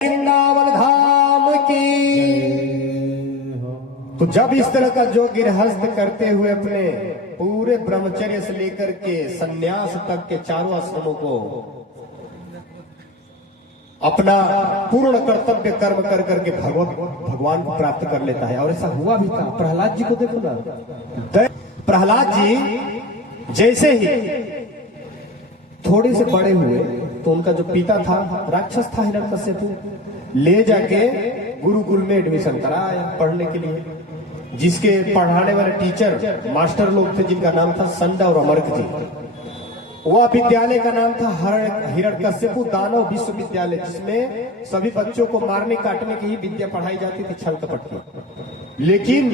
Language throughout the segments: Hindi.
वृंदावन धाम की। तो जब इस तरह का जो गृहस्थ करते हुए अपने पूरे ब्रह्मचर्य से लेकर के सन्यास तक के चारों आश्रमों को अपना पूर्ण कर्तव्य कर्म कर करके भगवान को प्राप्त कर लेता है। और ऐसा हुआ भी था। प्रहलाद जी को देखो ना, प्रहलाद जी जैसे ही थोड़े से बड़े हुए तो उनका जो पिता था राक्षस था हिरण्यकश्यपु, ले जाके गुरुकुल में एडमिशन कराया पढ़ने के लिए। जिसके पढ़ाने वाले टीचर मास्टर लोग थे जिनका नाम था संडा और अमर्क जी। वह विद्यालय का नाम था हिरण्यकश्यपु दानव विश्वविद्यालय, जिसमें सभी बच्चों को मारने काटने की ही विद्या पढ़ाई जाती थी, छल कपट की। लेकिन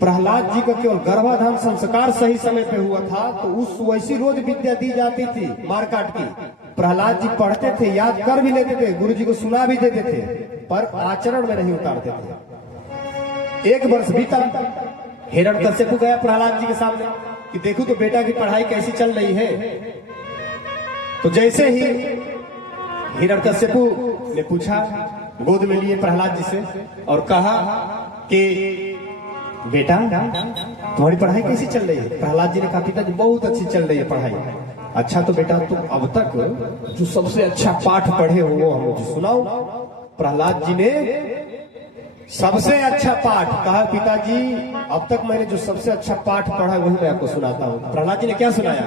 प्रहलाद जी का केवल गर्भाधान संस्कार सही समय पे हुआ था, तो उस वैसी रोज विद्या दी जाती थी मार काट की। प्रहलाद जी पढ़ते थे, याद कर भी लेते थे, गुरु जी को सुना भी देते थे, पर आचरण में नहीं उतारते थे। एक वर्ष बीता, हिरण्यकश्यपु गया प्रहलाद जी के सामने कि देखो तो बेटा की पढ़ाई कैसी चल रही है। तो जैसे ही हिरण्यकश्यपु ने पूछा, गोद में लिए प्रहलाद जी से और कहा कि बेटा तुम्हारी पढ़ाई कैसी चल रही है। प्रहलाद जी ने कहा पिताजी बहुत अच्छी चल रही है पढ़ाई। अच्छा तो बेटा तुम अब तक जो सबसे अच्छा पाठ पढ़े हो वो हमें सुनाओ। प्रहलाद जी ने सबसे अच्छा पाठ कहा, पिताजी अब तक मैंने जो सबसे अच्छा पाठ पढ़ा वही मैं आपको सुनाता हूँ। प्रहलाद जी ने क्या सुनाया,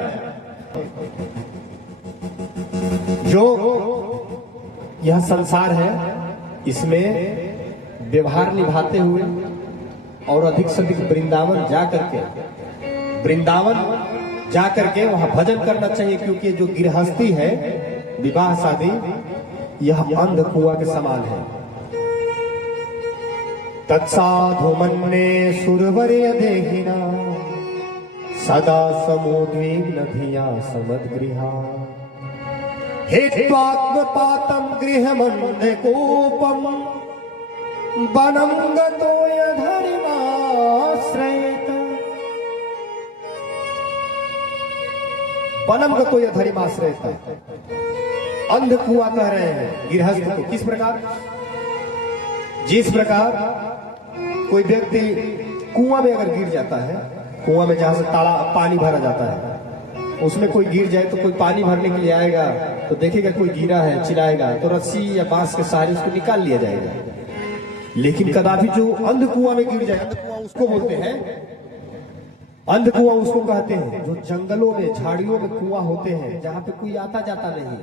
जो यह संसार है इसमें व्यवहार निभाते हुए और अधिक से अधिक वृंदावन जा करके वहां भजन करना चाहिए, क्योंकि जो गृहस्थी है विवाह शादी यह अंध कुआं के समान है। तत्साधु मन्ने सुरवर्य देहिना सदा समुद्विग्न धिया समद्गृहा हेत्वात्मपातं गृहमन्ये कोपम वनं गतो यधर्माश्रयेत। वनं गतो यधर्माश्रयेत, अंध कुआं कह रहे हैं गृहस्थ को। किस प्रकार, जिस प्रकार कोई व्यक्ति कुआं में अगर गिर जाता है, कुआं में जहां से ताला पानी भरा जाता है, उसमें कोई गिर जाए तो कोई पानी भरने के लिए आएगा तो देखेगा कोई गिरा है, चिल्लाएगा, तो रस्सी या बांस के सहारे उसको निकाल लिया जाएगा। लेकिन कदापि जो अंध कुआं में गिर जाए, अंध कुआं उसको बोलते हैं, अंध कुआं उसको कहते हैं जो जंगलों में झाड़ियों में कुआं होते हैं जहां पे कोई आता जाता नहीं,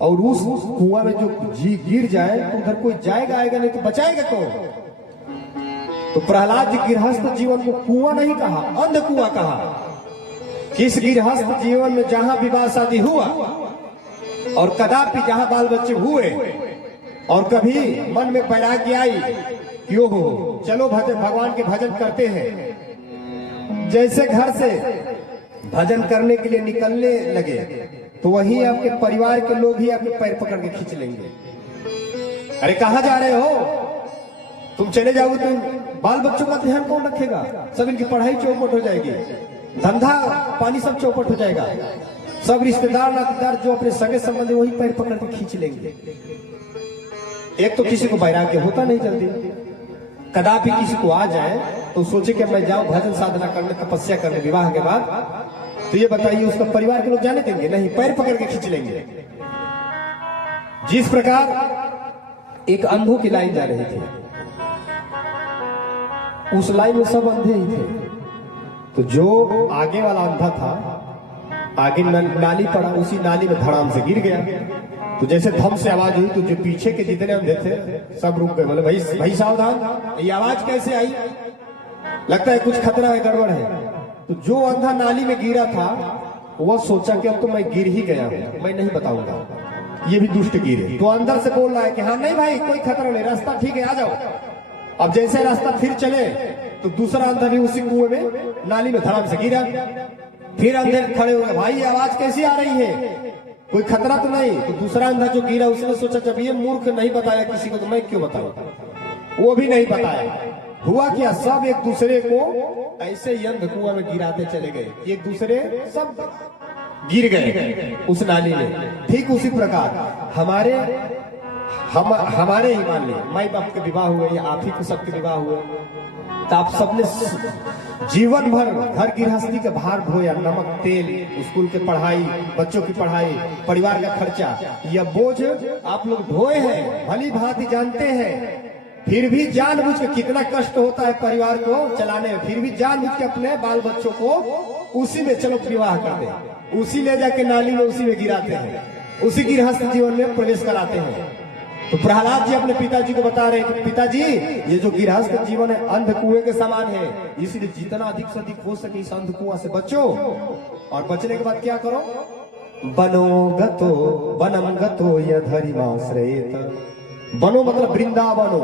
और उस कुआं में जो जी गिर जाए तो उधर कोई जाएगा आएगा नहीं, तो बचाएगा कौन। तो प्रहलाद जी गृहस्थ जीवन को कुआं नहीं कहा, अंध कुआं कहा। किस गृहस्थ जीवन में जहां विवाह शादी हुआ और कदापि जहां बाल बच्चे हुए और कभी मन में वैराग्य आई कि हो चलो भगवान के भजन करते हैं, जैसे घर से भजन करने के लिए निकलने लगे तो वही आपके परिवार के लोग ही आपके पैर पकड़ के खींच लेंगे। अरे कहां जा रहे हो, तुम चले जाओगे तो बाल बच्चों का ध्यान कौन रखेगा, सब इनकी पढ़ाई चौपट हो जाएगी, धंधा पानी सब चौपट हो जाएगा, सब रिश्तेदार नातेदार जो अपने सगे संबंधी वही पैर पकड़ के खींच लेंगे। एक तो किसी को वैराग्य होता नहीं जल्दी, कदापि किसी को आ जाए तो सोचे कि मैं जाऊं भजन साधना करने, तपस्या करने विवाह के बाद, तो ये बताइए उसका परिवार के लोग जाने देंगे? नहीं, पैर पकड़ के खींच लेंगे। जिस प्रकार एक अंधों की लाइन जा रही थी, उस लाइन में सब अंधे ही थे, तो जो आगे वाला अंधा था आगे नाली पड़ा, उसी नाली में धड़ाम से गिर गया। तो जैसे धम से आवाज हुई तो जो पीछे के जितने अंधे थे सब रुक गए, बोले भाई सावधान, ये आवाज कैसे आई, लगता है कुछ खतरा है, गड़बड़ है। तो जो अंधा नाली में गिरा था वह सोचा कि अब तो मैं गिर ही गया हूं, मैं नहीं बताऊंगा, ये भी दुष्ट गिरे। तो अंदर से बोल रहा है कि हाँ नहीं भाई कोई खतरा नहीं, रास्ता ठीक है, आ जाओ। अब जैसे रास्ता फिर चले तो दूसरा अंधा भी उसी कुएं में नाली में धड़ाम से गिरा। फिर अंधे खड़े हो गए, भाई आवाज कैसी आ रही है, कोई खतरा तो नहीं। तो दूसरा अंधा जो गिरा उसने सोचा जब ये मूर्ख नहीं बताया किसी को तो मैं क्यों बताऊं, वो भी नहीं बताया। हुआ क्या, सब एक दूसरे को ऐसे ही अंध कुआं में गिराते चले गए, एक दूसरे सब गिर गए उस नाली में। ठीक उसी प्रकार हमारे ही मान ली माई बाप के विवाह हुए या आप ही को सबके विवाह हुए, तो आप सबने जीवन भर घर गृहस्थी के भार ढोया, नमक तेल, स्कूल के पढ़ाई, बच्चों की पढ़ाई, परिवार का खर्चा, यह बोझ आप लोग ढोए हैं, भली भांति जानते हैं। फिर भी जानबूझ के कितना कष्ट होता है परिवार को चलाने में, फिर भी जानबूझ के अपने बाल बच्चों को उसी में चलो विवाह कर दे, उसी ले जाके नाली में उसी में गिराते हैं, उसी गृहस्थ जीवन में प्रवेश कराते हैं। तो प्रहलाद जी अपने पिताजी को बता रहे हैं कि पिताजी ये जो गृहस्थ जीवन है अंध कुएं के समान है, इसलिए जितना अधिक से अधिक हो सके इस अंध कुआं से बचो, और बचने के बाद क्या करो, बनम गतो यधरिमाश्रयेत। बनो मतलब वृंदावनो,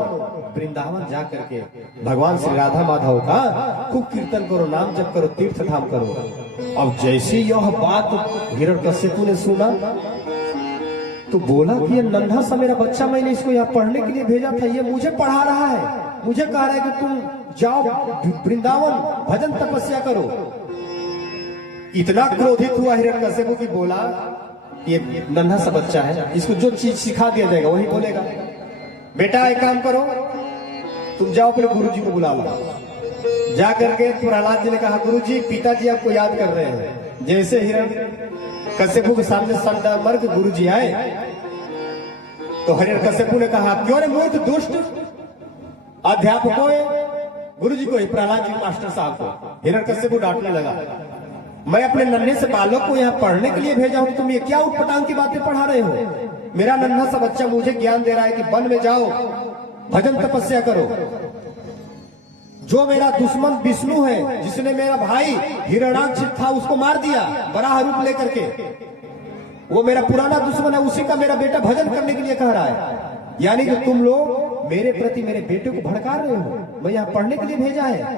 वृंदावन जा करके भगवान श्री राधा माधव का खूब कीर्तन करो, नाम जप करो, तीर्थ धाम करो। अब जैसे यह बात हिरण्यकश्यपु ने सुना तो बोला कि ये नन्हा सा मेरा बच्चा, मैंने इसको यहाँ पढ़ने के लिए भेजा था, ये मुझे पढ़ा रहा है, मुझे कह रहा है कि तुम जाओ वृंदावन भजन तपस्या करो। इतना क्रोधित हुआ हिरण्यकश्यपु की बोला ये नन्हा सा बच्चा है, इसको जो चीज सिखा दिया जाएगा वही बोलेगा। बेटा एक काम करो, तुम जाओ अपने गुरुजी को बुला लो। जा करके प्रहलाद जी ने कहा गुरुजी पिताजी आपको याद कर रहे हैं। जैसे हिरण्यकश्यपु के सामने संडमर्क गुरुजी आए तो हिरण्यकश्यपु ने कहा क्यों रे मूर्ख दुष्ट, अध्यापकों गुरुजी को, प्रहलाद जी मास्टर साहब को। हिरण्यकश्यपु डांटने लगा, मैं अपने नन्हे से बालक को यहाँ पढ़ने के लिए भेजा हूँ, तुम ये क्या उटपटांग की बातें पढ़ा रहे हो। मेरा नन्हा सा बच्चा मुझे ज्ञान दे रहा है कि वन में जाओ भजन तपस्या करो। जो मेरा दुश्मन विष्णु है, जिसने मेरा भाई हिरण्याक्ष था उसको मार दिया बराह रूप लेकर के, वो मेरा पुराना दुश्मन है, उसी का मेरा बेटा भजन करने के लिए कह रहा है। यानी कि तुम लोग मेरे प्रति मेरे बेटे को भड़का रहे हो, मैं यहाँ पढ़ने के लिए भेजा है,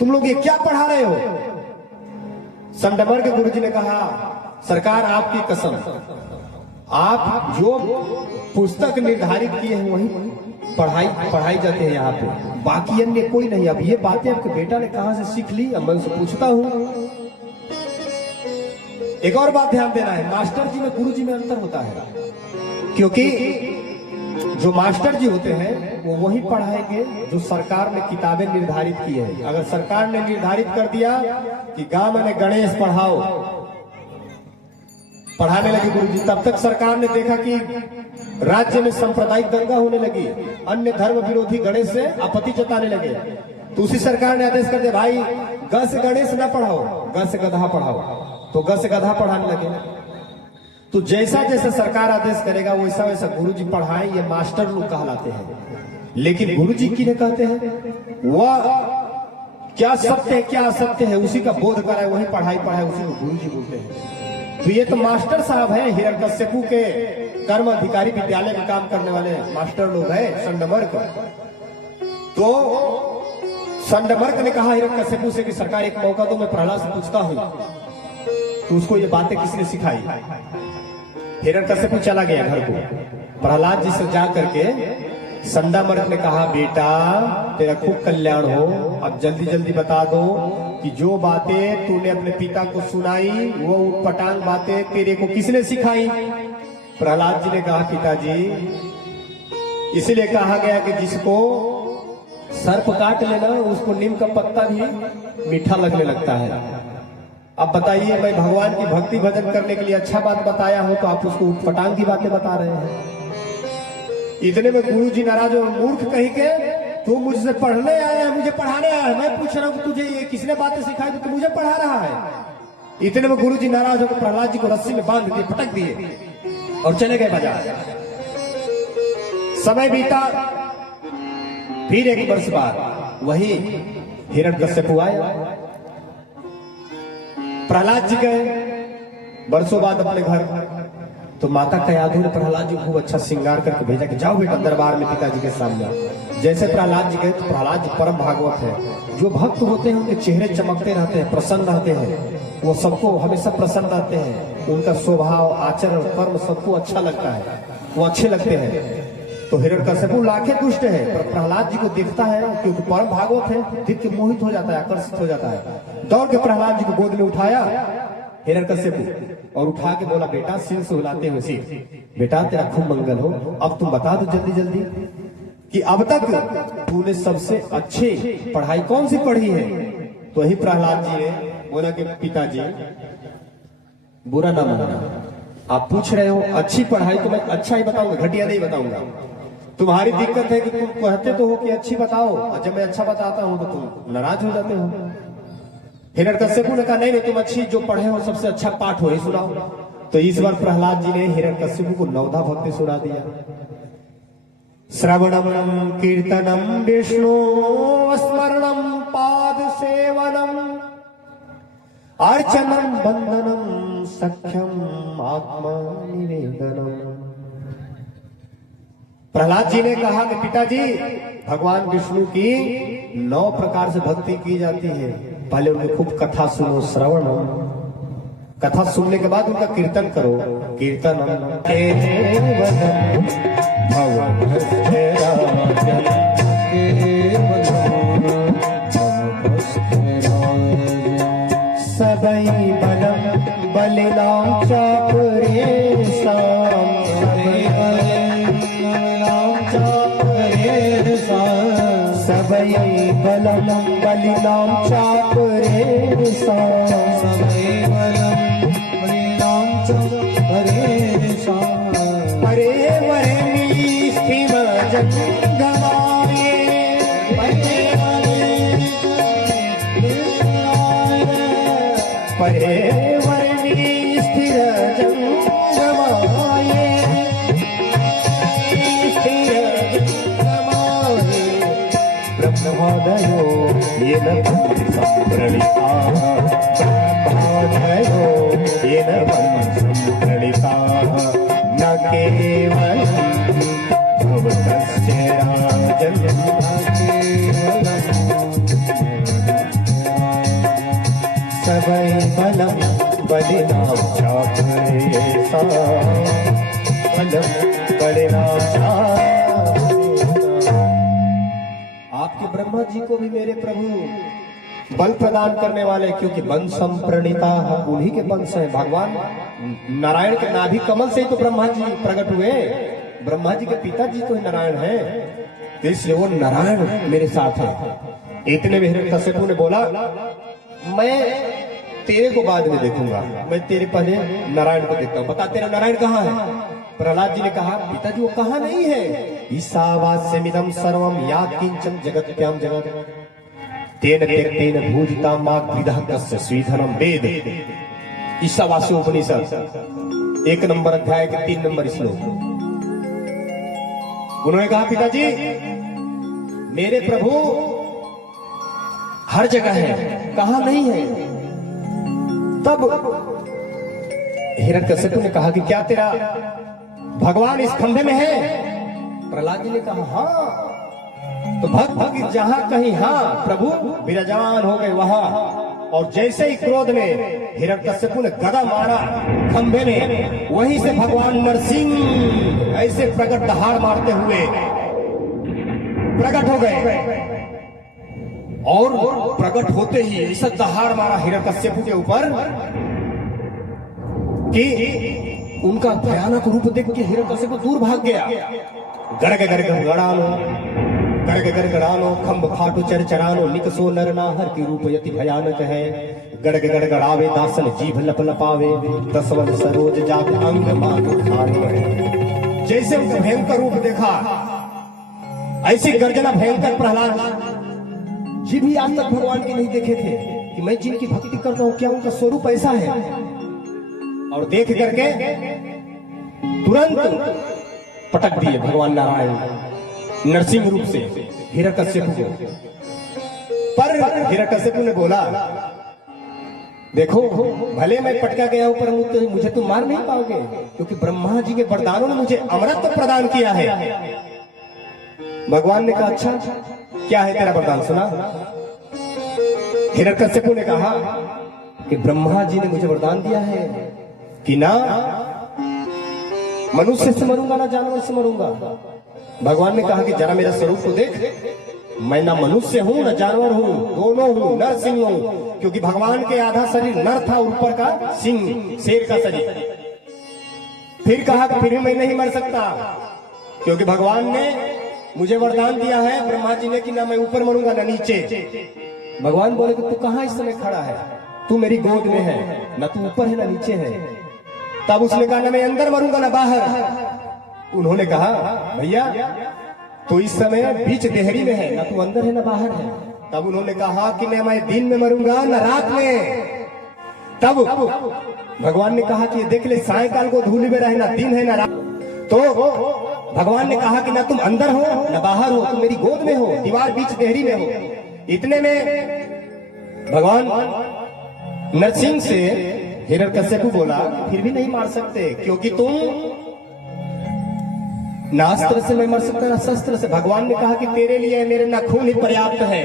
तुम लोग ये क्या पढ़ा रहे हो। संडमर्क के गुरुजी ने कहा सरकार आपकी कसम, आप जो पुस्तक निर्धारित किए हैं वही पढ़ाई जाते हैं यहाँ पे, बाकी अन्य कोई नहीं। अब ये बातें आपके बेटा ने कहां से सीख ली, अब मैं उसे पूछता हूँ। एक और बात ध्यान देना है, मास्टर जी में गुरु जी में अंतर होता है, क्योंकि जो मास्टर जी होते हैं वो वही पढ़ाएंगे जो सरकार ने किताबें निर्धारित की है। अगर सरकार ने निर्धारित कर दिया कि गांव में गणेश पढ़ाओ, पढ़ाने लगे गुरुजी, तब तक सरकार ने देखा कि राज्य में सांप्रदायिक दंगा होने लगी, अन्य धर्म विरोधी गणेश से आपत्ति जताने लगे, तो उसी सरकार ने आदेश कर दिया भाई ग से गणेश न पढ़ाओ, ग से गधा पढ़ाओ, तो ग से गधा पढ़ाने लगे। तो जैसा जैसा सरकार आदेश करेगा वैसा वैसा गुरुजी पढ़ाए, ये मास्टर लोग कहलाते हैं। लेकिन गुरुजी किन्हें कहते हैं, वह क्या सत्य है क्या असत्य है उसी का बोध कराए, वही पढ़ाई पढ़ाए, उसी को गुरुजी बोलते हैं। तो ये तो मास्टर साहब हैं, हिरण्यकश्यपु के कर्म अधिकारी विद्यालय में काम करने वाले मास्टर लोग हैं संडमर्क। तो संडमर्क ने कहा हिरण्यकश्यपु से कि सरकार एक मौका दो, मैं प्रहलाद से पूछता हूं तो उसको ये बातें किसने सिखाई। हिरण्यकश्यपु चला गया घर को, प्रहलाद जी से जा करके संडमर्क ने कहा बेटा तेरा खूब कल्याण हो, अब जल्दी जल्दी बता दो कि जो बातें तूने अपने पिता को सुनाई वो उटपटांग बातें तेरे को किसने सिखाई। प्रहलाद जी ने कहा पिताजी इसलिए कहा गया कि जिसको सर्प काट लेना उसको नीम का पत्ता भी मीठा लगने लगता है। अब बताइए मैं भगवान की भक्ति भजन करने के लिए अच्छा बात बताया हो तो आप उसको उटपटांग की बातें बता रहे हैं। इतने में गुरु जी नाराज हो, मूर्ख कहीं के, तू मुझसे पढ़ने आया है, मुझे पढ़ाने आया है, मैं पूछ रहा हूँ तुझे ये किसने बातें सिखाई तो तू मुझे पढ़ा रहा है। इतने में गुरु जी नाराज होकर प्रहलाद जी को रस्सी में बांध दिए, पटक दिए और चले गए बाजार। समय बीता, फिर एक वर्ष बाद वही हिरण्यकश्यपु आया, प्रहलाद जी गए वर्षों बाद अपने घर। तो माता कयाधु ने प्रहलाद जी को खूब अच्छा श्रृंगार करके भेजा कि जाओ बेटा दरबार में पिताजी के सामने। जैसे प्रहलाद जी गए तो प्रहलाद जी परम भागवत है, जो भक्त होते हैं उनके चेहरे चमकते रहते हैं, प्रसन्न रहते हैं, वो सबको हमेशा प्रसन्न रहते हैं, उनका स्वभाव आचरण कर्म सबको अच्छा लगता है, वो अच्छे लगते हैं। तो हिरण्यकश्यपु लाखे दुष्ट है पर प्रहलाद जी को देखता है क्योंकि परम भागवत है, देख के मोहित हो जाता है, आकर्षित हो जाता है। दौड़ के प्रहलाद जी को गोद में उठाया हिरण्यकश्यपु और उठा के बोला, बेटा सिर से हिलाते हुए, सिर बेटा तेरा खूब मंगल हो। अब तुम बता दो जल्दी जल्दी कि अब तक तूने सबसे अच्छे पढ़ाई कौन सी पढ़ी है। तो वही प्रहलाद जी ने बोला कि पिताजी बुरा ना मानना, आप पूछ रहे हो अच्छी पढ़ाई तो मैं अच्छा ही बताऊंगा, घटिया नहीं बताऊंगा। तुम्हारी दिक्कत है कि तुम कहते तो हो कि अच्छी बताओ, और जब मैं अच्छा बताता हूं तो तुम नाराज हो जाते हो। हिरण्यकश्यपु ने कहा नहीं नहीं, तुम अच्छी जो पढ़े हो सबसे अच्छा पाठ वही सुनाओ। तो इस बार प्रहलाद जी ने हिरण्यकश्यपु को 9 भक्ति सुना दिया। श्रवणम कीर्तनम विष्णु स्मरणम पाद सेवनम अर्चनम बंदनम सख्यम आत्मा निवेदनम। प्रहलाद जी ने कहा कि पिताजी भगवान विष्णु की 9 प्रकार से भक्ति की जाती है। पहले उनकी खूब कथा सुनो, श्रवण, कथा सुनने के बाद उनका कीर्तन करो। कीर्तन सबई बलम बलिनाम चापरे सबई बलम बलिनाम चापरे हरे वरे निष्ठिम जंगमाये परे वरे स्थिर जंगमाये ब्रह्मोदयो येन संप्रणिता ब्रह्मोदयो येन संप्रणिता न केवलं भवतस्य राजन् सबई बलम बलिनाम चापरे सा बलम बलिनाम चापरे। आपके ब्रह्मा जी को भी मेरे प्रभु बल प्रदान करने वाले, क्योंकि वंशम प्रणीता उन्हीं के वंश है। भगवान नारायण के नाभि कमल से ही तो ब्रह्मा जी प्रकट हुए। ब्रह्मा जी के पिताजी तो नारायण है, तो इसलिए वो नारायण मेरे साथ है। इतने में हिरण्यकश्यपु ने बोला, मैं तेरे को बाद में देखूंगा, मैं तेरे पहले नारायण को देखता हूँ, बता तेरा नारायण कहाँ है। प्रहलाद जी ने कहा, पिताजी वो कहा नहीं है। ईशावास्यमिदं सर्वं या किंचन जगत्याम जगत तेन त्यक्तेन भूजिता माग्विदः कस्य स्वीधनम वेद। ईशावास्य उपनिषद 1 नंबर अध्याय के 3 नंबर श्लोक। उन्होंने कहा, पिताजी मेरे प्रभु हर जगह है, कहा नहीं है। तब हिरण्यकश्यपु ने कहा कि क्या तेरा भगवान इस खंभे में है। प्रहलाद जी ने कहा हाँ। तो भक्त जहां कहीं हाँ प्रभु विराजमान हो गए वहां। और जैसे ही क्रोध में हिरण्यकश्यपु ने गदा मारा खंभे में, वहीं से भगवान नरसिंह ऐसे प्रकट दहाड़ मारते हुए प्रकट हो गए। और प्रकट होते ही ऐसा दहाड़ मारा हिरण्यकश्यपु के ऊपर कि उनका भयानक रूप देख के हिरण्यकश्यपु दूर भाग गया। गड़ग गड़ग गड़ानो गड़ग गड़ग गड़ानो खंभ फाटो चर चरानो निकसो नर नाहर की रूप यति भयानक है। गड़ग गड़ गड़ावे दासन जीभ लप लपावे 10 वन सरोज जात अंग मात खाने। जैसे उनका भयंकर रूप देखा, ऐसी गर्जना भयंकर प्रहलाद जी भी आज तक भगवान के नहीं देखे थे कि मैं जिनकी भक्ति करता हूं क्या उनका स्वरूप ऐसा है। और देख करके तुरंत पटक दिए भगवान नारायण नरसिंह रूप से हिरण्यकश्यपु को। पर हिरण्यकश्यपु ने बोला, देखो भले मैं पटका गया हूं पर मुझे तुम मार नहीं पाओगे, क्योंकि ब्रह्मा जी के वरदानों ने मुझे अमृत प्रदान किया है। भगवान ने कहा, अच्छा क्या है तेरा वरदान सुना। हिरण्यकश्यपु ने कहा कि ब्रह्मा जी ने मुझे वरदान दिया है कि ना मनुष्य से मरूंगा ना जानवर से मरूंगा। भगवान ने कहा कि जरा मेरा स्वरूप को देख। मैं ना मनुष्य हूँ न जानवर हूँ, दोनों हूँ, नर सिंह हूँ। क्योंकि भगवान के आधा शरीर नर था, ऊपर का सिंह, शेर का शरीर। फिर कहा कि फिर भी मैं नहीं मर सकता, क्योंकि भगवान ने मुझे वरदान दिया है ब्रह्मा जी ने कि ना मैं ऊपर मरूंगा ना नीचे। भगवान बोले कि तू कहाँ इस समय खड़ा है, तू मेरी गोद में है, ना तू ऊपर है ना नीचे है। तब उसने कहा ना मैं अंदर मरूंगा ना बाहर। उन्होंने कहा भैया तो इस समय बीच देहरी में है, ना तू अंदर है ना बाहर है। तब उन्होंने कहा कि मैं दिन में मरूंगा ना रात में। तब भगवान ने कहा कि देख ले सायकाल को धूल में रहना, दिन है ना रात। तो भगवान ने कहा कि ना तुम अंदर हो ना बाहर हो, तुम मेरी गोद में हो, दीवार बीच देहरी में हो। इतने में भगवान नरसिंह से हिरण्यकश्यप बोला फिर भी नहीं मार सकते, क्योंकि तुम ना अस्त्र से मैं मर सकता ना शस्त्र से। भगवान ने कहा कि तेरे लिए मेरे नाखून ही पर्याप्त है।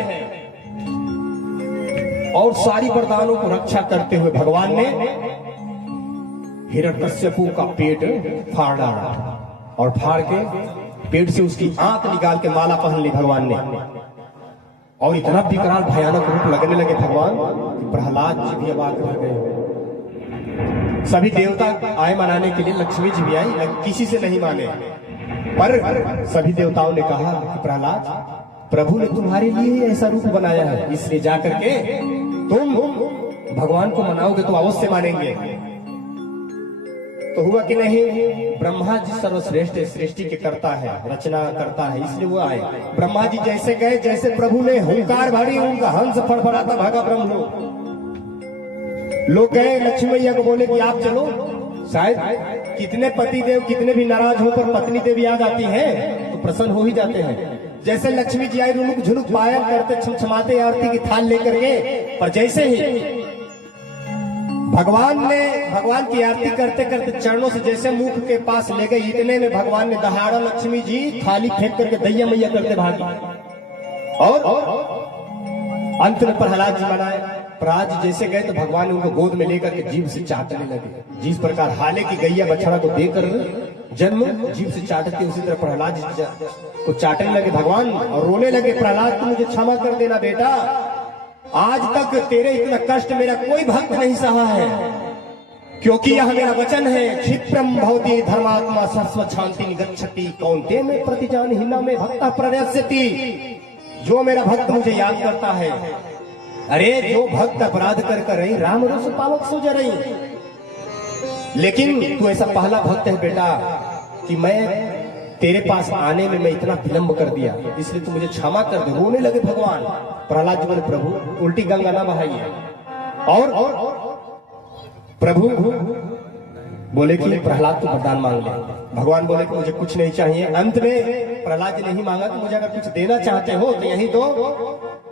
और सारी वरदानों को रक्षा करते हुए भगवान ने हिरण्यकश्यप का पेट फाड़ डाला और फाड़ के पेट से उसकी आंख निकाल के माला पहन ली भगवान ने। और इतना विकराल भयानक रूप लगने लगे भगवान कि प्रहलाद जी भी अवाक रह गए। सभी देवता आए मनाने के लिए, लक्ष्मी जी भी आई, किसी से नहीं माने। पर सभी देवताओं ने कहा कि प्रहलाद प्रभु ने तुम्हारे लिए ऐसा रूप बनाया है, इसलिए जाकर के तुम भगवान को मनाओगे तो अवश्य मानेंगे। तो हुआ कि नहीं, ब्रह्मा जी सर्वश्रेष्ठ सृष्टि के करता है, रचना करता है, इसलिए वो आए। ब्रह्मा जी जैसे गए, जैसे प्रभु ने हुंकार भरी, उनका हंस फड़फड़ाता भागा ब्रह्म। लोग गए लक्ष्मी मैया को बोले कि आप चलो। शायद कितने पति देव कितने भी नाराज हो पर पत्नी देव याद आती है तो प्रसन्न हो ही जाते हैं। जैसे लक्ष्मी जी आई, रुनुक झुनुक पायल करते छमछमाते आरती की थाल लेकर के, पर जैसे ही भगवान की आरती करते करते चरणों से जैसे मुख के पास ले गए, इतने में भगवान ने दहाड़ा लक्ष्मी जी थाली फेंक करके दैया मैया करते भागी। और अंत में प्रहलाद जी बनाए। प्रहलाद जी जैसे गए तो भगवान ने उनको गोद में लेकर के जीभ से चाटने लगे। जिस प्रकार हाले की गैया बछड़ा को देकर जन्म जीभ से चाटते, उसी तरह प्रहलाद जी को चाटने लगे भगवान और रोने लगे। प्रहलाद तू मुझे क्षमा कर देना बेटा, आज तक तेरे इतना कष्ट मेरा कोई भक्त नहीं सहा है, क्योंकि यह मेरा वचन है, क्षिप्रम भवति धर्मात्मा सरस्वत शांति निगच्छति कौन्तेय में प्रतिजान हिना में भक्ता प्रदर्शति। जो मेरा भक्त मुझे याद करता है, अरे जो भक्त अपराध कर रही राम रोष पावक सो जा रही, लेकिन तू ऐसा पहला भक्त है बेटा कि मैं तेरे पास आने में मैं इतना विलंब कर दिया, इसलिए तू मुझे क्षमा कर दे। रोने लगे भगवान। प्रहलाद जी बोले प्रभु उल्टी गंगा ना बहाइए। और प्रभु बोले कि प्रहलाद तू वरदान मांग ले। भगवान बोले कि मुझे कुछ नहीं चाहिए। अंत में प्रहलाद जी नहीं मांगा कि मुझे अगर कुछ देना चाहते हो तो यही दो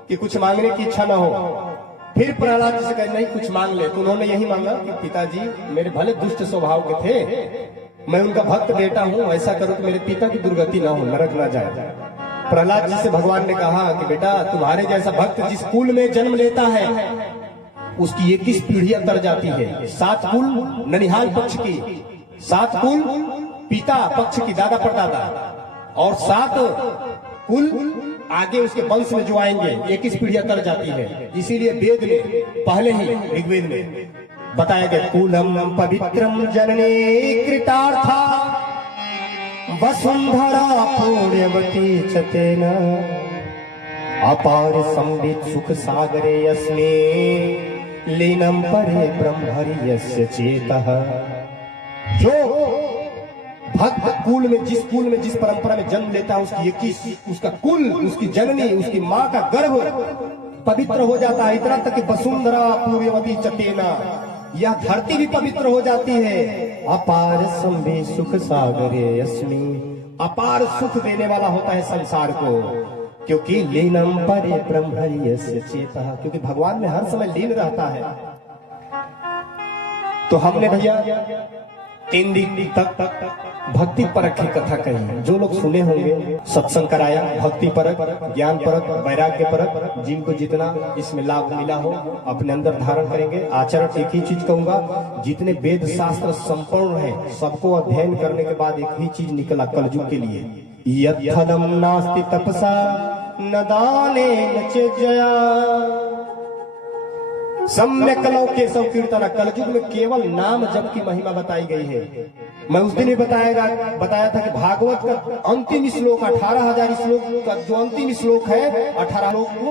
कि कुछ मांगने की इच्छा ना हो। फिर प्रहलाद जी से कहे नहीं कुछ मांग ले, तो उन्होंने यही मांगा कि पिताजी मेरे भले दुष्ट स्वभाव के थे, मैं उनका भक्त बेटा हूं, ऐसा करो कि मेरे पिता की दुर्गति ना हो, नरक ना जाए। प्रहलाद जी से भगवान ने कहा कि बेटा तुम्हारे जैसा भक्त जिस कुल में जन्म लेता है उसकी 21 पीढ़ियां तर जाती है। 7 कुल ननिहाल पक्ष की, 7 कुल पिता पक्ष की दादा परदादा, और 7 कुल आगे उसके वंश में जो आएंगे 21 पीढ़ियां तर जाती है। इसीलिए वेद में पहले ही ऋग्वेद में बताया गया कुलम पवित्रम जननी कृतार्था वसुंधरा पुण्यवती चतेन अपार संवित सुख सागरे यस्मे लीनम परे ब्रह्मरि यस्य चेतः। जो भक्त कुल में जिस परंपरा में जन्म लेता है उसकी 21 उसका कुल, उसकी जननी, उसकी माँ का गर्भ पवित्र हो जाता है, इतना तक कि वसुंधरा पूर्ववती चतेना, यह धरती भी पवित्र हो जाती है। अपार संभे सुख सागरे यस्मि, अपार सुख देने वाला होता है संसार को, क्योंकि लीनम परे ब्रह्मरि यस्य चेतः, क्योंकि भगवान में हर समय लीन रहता है। तो हमने भैया 3 दिन तक भक्ति परक की कथा कही। जो लोग सुने होंगे सत्संग कराया, भक्ति परक, ज्ञान परक, वैराग्य परक, जिनको जितना इसमें लाभ मिला हो अपने अंदर धारण करेंगे। आचरण एक ही चीज कहूंगा, जितने वेद शास्त्र संपूर्ण है सबको अध्ययन करने के बाद एक ही चीज निकला कलयुग के लिए, यत् फलम नास्ति तपसा न दाने न चेजया। सम्यक लौके सब कीर्तन। कलयुग में केवल नाम जप की महिमा बताई गई है। मैं उस दिन भी बताया था कि भागवत का अंतिम श्लोक 18,000 श्लोक का जो अंतिम श्लोक है 18 श्लोक को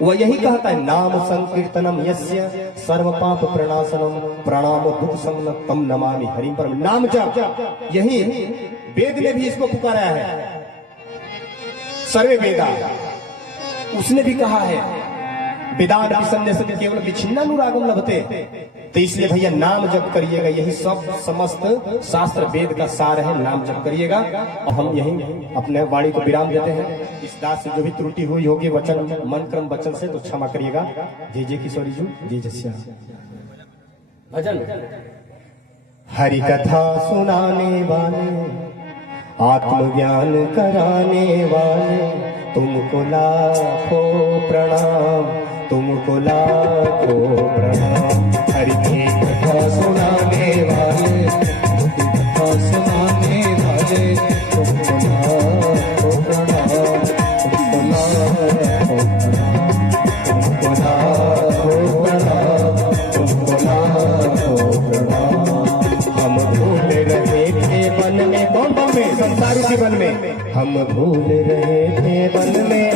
वह यही कहता है, नाम संकीर्तनम यस्य सर्व पाप प्रणाशनम प्रणाम दुख समन तम नमामि हरिम परम। नाम जप, यही वेद ने भी इसको पुकारा है, सर्वे वेदा। उसने भी कहा है वेदांत विसन्ने से केवल विच्छिन्नानुरागम लभते। तो इसलिए भैया नाम जप करिएगा, यही सब समस्त शास्त्र वेद का सार है। नाम जप करिएगा। और हम यही अपने वाणी को विराम देते हैं। इस दास से जो भी त्रुटि हुई होगी वचन मन क्रम वचन से तो क्षमा करिएगा। जय जय किशोरी जी, जय जय भजन। हरि कथा सुनाने वाले, आत्मज्ञान कराने वाले, तुमको लाखों प्रणाम, तुमको लाखों प्रणाम। हरि की कथा सुनाने वाले, कथा सुनाने वाले, तुमको लाखों प्रणाम, तुमको लाखों प्रणाम, तुमको लाखों प्रणाम। हम भूल रहे थे वन में, कौन वन में? संसारी जीवन में हम भूल रहे थे वन में,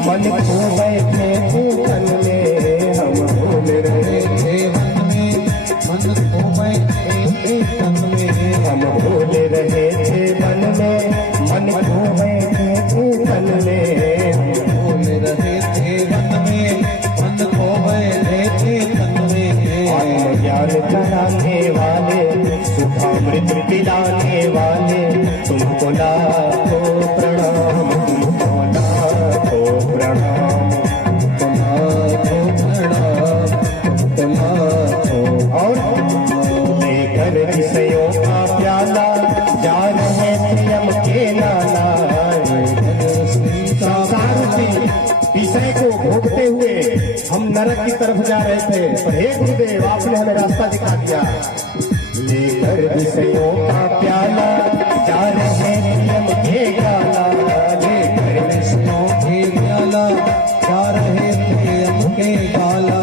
मन खो बैठे तन में। हम भूल रहे थे वन में, मन खो बैठे तन में। हम भूल रहे थे वन में, मन खो बैठे तन में। हम भूल रहे थे वन में, मन खो बैठे तन में। आत्मज्ञान कराने वाले, सुखामृत पिलाने वाले, तुमको लाखों प्रणाम, तुमको लाखों प्रणाम, तुमको प्रणाम, तुमको लाखों। और लेकर विषयों का प्याला जा रहे थे यम के नाला। संसार से विषय को भोगते हुए हम नरक की तरफ जा रहे थे, पर हे गुरुदेव आपने हमें रास्ता दिखा दिया। लेकर विषयों का प्याला जा रहे नियम के गाला, लेकर विषयों के प्याला जा रहे नियम के गाला।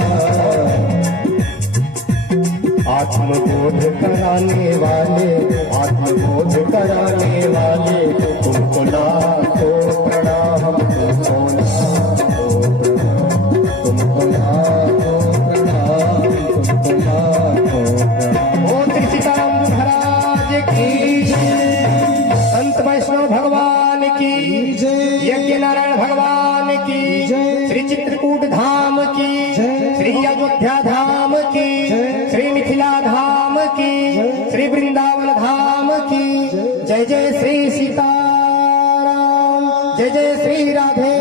आत्मबोध कराने वाले, आत्मबोध कराने वाले, तुमको लाखों प्रणाम, तुमको लाखों प्रणाम, तुमको लाखों प्रणाम, तुमको लाखों प्रणाम। ओम श्री सीताराम महाराज की जय, संत वैष्णव भगवान की जय, यज्ञ नारायण भगवान की जय, श्री चित्रकूट धाम की जय, श्री अयोध्या धाम की जय, श्री मिथिला धाम की जय, श्री वृंदावन धाम की जय। जय जय श्री सीताराम, जय जय श्री राधे